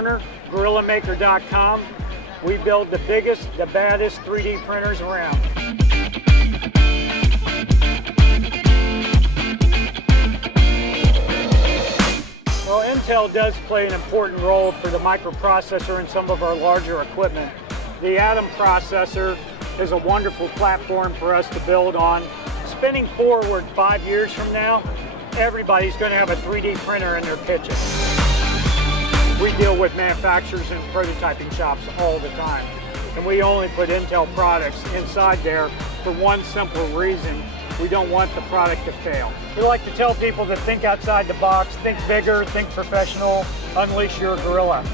Warner, GorillaMaker.com. We build the biggest, the baddest 3D printers around. Well, Intel does play an important role for the microprocessor in some of our larger equipment. The Atom processor is a wonderful platform for us to build on. Spinning forward 5 years from now, everybody's going to have a 3D printer in their kitchen. We deal with manufacturers and prototyping shops all the time, and we only put Intel products inside there for one simple reason: we don't want the product to fail. We like to tell people to think outside the box, think bigger, think professional, unleash your gorilla.